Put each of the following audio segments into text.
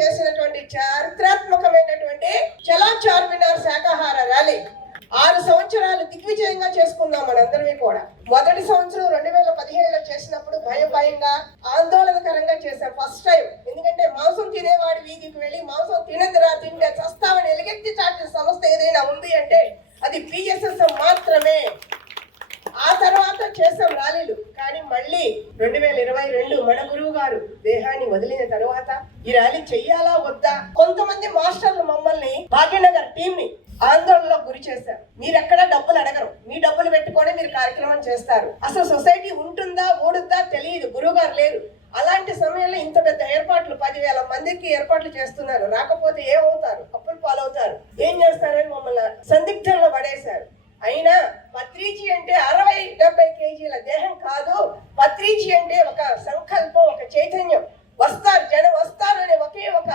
చేసినటువంటి చారిత్రాత్మకమైనటువంటి చలా చార్మినార్ శాకాహార ర్యాలీ. ఆరు సంవత్సరాలు దిగ్విజయంగా చేసుకున్నాం మనందరినీ కూడా. మొదటి సంవత్సరం రెండు వేల పదిహేడులో చేసినప్పుడు భయం భయంగా ఆందోళనకరంగా చేశాం ఫస్ట్ టైం. ఎందుకంటే మాంసం తినేవాడి వీధికి వెళ్ళి మాంసం తినదురా తింటే చస్తామని ఎలుగెత్తి చాటిన సంస్థ ఏదైనా ఉంది అంటే అది పిఎస్ఎస్ మాత్రమే. తర్వాత చేసాం ర్యాలీలు కానీ మళ్ళీ రెండు వేల ఇరవై రెండు మన గురువు గారు దేహాన్ని వదిలిన తర్వాత ఈ ర్యాలీ చెయ్యాలా వద్దా? కొంతమంది మాస్టర్లు మమ్మల్ని భాగ్యనగర్ టీం ని ఆందోళనలో గురి చేశారు. మీరు ఎక్కడ డబ్బులు అడగరు. మీ డబ్బులు పెట్టుకొని మీరు కార్యక్రమం చేస్తారు. అసలు సొసైటీ ఉంటుందా ఓడుద్దా తెలియదు గురువు గారు లేరు. అలాంటి సమయంలో ఇంత పెద్ద ఏర్పాట్లు పదివేల మందికి ఏర్పాట్లు చేస్తున్నారు. రాకపోతే ఏమవుతారు? అప్పులు పాలవుతారు. ఏం చేస్తారని మమ్మల్ని సందిగ్ధంలో పడేశారు. అయినా పత్రిజీ అంటే డెబ్బై దేహం కాదు. పత్రిజీ అంటే ఒక సంకల్పం ఒక చైతన్యం. వస్తారు జనం వస్తారు అనే ఒకే ఒక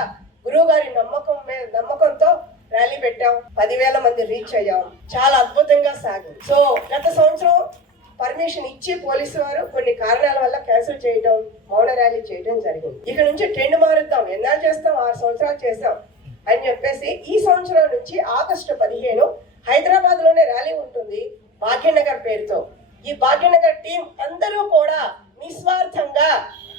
గురువు గారి నమ్మకం మీద నమ్మకంతో ర్యాలీ పెట్టాం. పదివేల మంది రీచ్ అయ్యాం. చాలా అద్భుతంగా సాగింది. సో గత సంవత్సరం పర్మిషన్ ఇచ్చి పోలీసు వారు కొన్ని కారణాల వల్ల క్యాన్సిల్ చేయడం మౌన ర్యాలీ చేయడం జరిగింది. ఇక నుంచి ట్రెండ్ మారుద్దాం. ఎన్నాళ్ళు చేస్తాం? ఆరు సంవత్సరాలు చేస్తాం అని చెప్పేసి ఈ సంవత్సరం నుంచి ఆగస్టు పదిహేను హైదరాబాద్లోనే ర్యాలీ ఉంటుంది. భాగ్యనగర్ పేరుతో. ఈ భాగ్యనగర్ టీం అందరూ కూడా నిస్వార్థంగా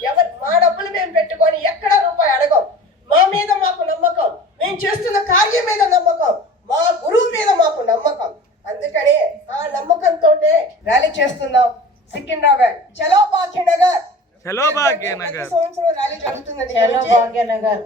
ఎవరు మా డబ్బులు మేము పెట్టుకొని ఎక్కడ రూపాయి అడగం? మా మీద మాకు నమ్మకం. మేము చేస్తున్న కార్యం మీద నమ్మకం. మా గురువు మీద మాకు నమ్మకం. అందుకనే ఆ నమ్మకంతో ర్యాలీ చేస్తున్నాం. సికింద్రాబాద్ చలో భాగ్యనగర్. చలో భాగ్యనగర్. సంవత్సరం ర్యాలీ జరుగుతుందండి. చలో భాగ్యనగర్.